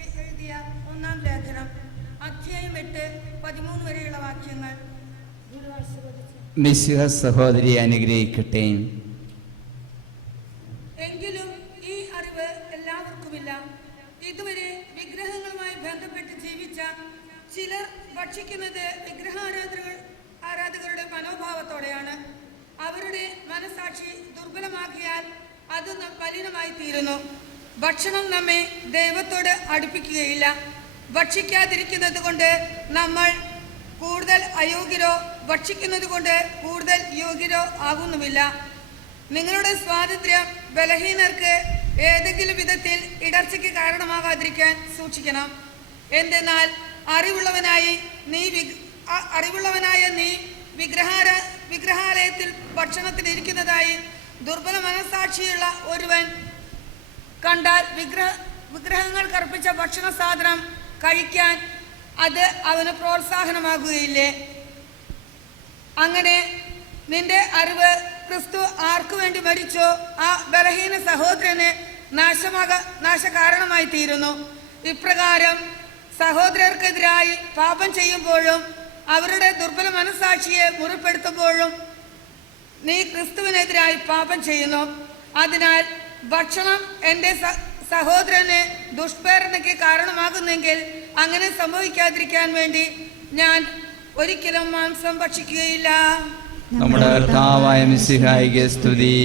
തിമോത്തിയോസിലേക്ക് എഴുതിയ 1-ാം ലേഖനം അധ്യായം 8-13 വരെയുള്ള വാക്യങ്ങൾ. മിശിഹ സഹോദരി അനുഗ്രഹിക്കട്ടെ. എങ്കിലും ഈ അറിവ് എല്ലാവർക്കുമില്ല. ഇതുവരെ വിഗ്രഹങ്ങളുമായി ബന്ധപ്പെട്ട് ജീവിച്ച ചിലർ ഭക്ഷിക്കുന്നത് വിഗ്രഹാരാധകരുടെ മനോഭാവത്തോടെയാണ്. അവരുടെ മനസാക്ഷി ദുർബലമാക്കിയാൽ അത് മലിനമായി തീരുന്നു. ഭക്ഷണം നമ്മെ ദൈവത്തോട് അടുപ്പിക്കുകയില്ല. ഭക്ഷിക്കാതിരിക്കുന്നത് കൊണ്ട് നമ്മൾ കൂടുതൽ അയോഗ്യരോ ഭക്ഷിക്കുന്നത് കൊണ്ട് കൂടുതൽ യോഗ്യരോ ആകുന്നുമില്ല. നിങ്ങളുടെ സ്വാതന്ത്ര്യം ബലഹീനർക്ക് ഏതെങ്കിലും വിധത്തിൽ ഇടർച്ചയ്ക്ക് കാരണമാകാതിരിക്കാൻ സൂക്ഷിക്കണം. എന്തെന്നാൽ അറിവുള്ളവനായ നീ വിഗ്രഹാലയത്തിൽ ഭക്ഷണത്തിനിരിക്കുന്നതായി ദുർബല മനസാക്ഷിയുള്ള ഒരുവൻ കണ്ടാൽ വിഗ്രഹങ്ങൾ കർപ്പിച്ച ഭക്ഷണ സാധനം കഴിക്കാൻ അത് അവന് പ്രോത്സാഹനമാകുകയില്ലേ? അങ്ങനെ നിന്റെ അറിവ് ക്രിസ്തു ആർക്കു വേണ്ടി മരിച്ചോ ആ ബലഹീന സഹോദരന് നാശകാരണമായി തീരുന്നു. ഇപ്രകാരം സഹോദരർക്കെതിരായി പാപം ചെയ്യുമ്പോഴും അവരുടെ ദുർബല മനസാക്ഷിയെ മുറിപ്പെടുത്തുമ്പോഴും നീ ക്രിസ്തുവിനെതിരായി പാപം ചെയ്യുന്നു. അതിനാൽ ഭക്ഷണം എൻ്റെ സഹോദരന് ദുഷ്പ്രേരണയ്ക്ക് കാരണമാകുന്നെങ്കിൽ അങ്ങനെ സംഭവിക്കാതിരിക്കാൻ വേണ്ടി ഞാൻ ഒരിക്കലും മാംസം ഭക്ഷിക്കുകയില്ല. നമ്മുടെ കർത്താവായ മിശിഹായിക്ക് സ്തുതി.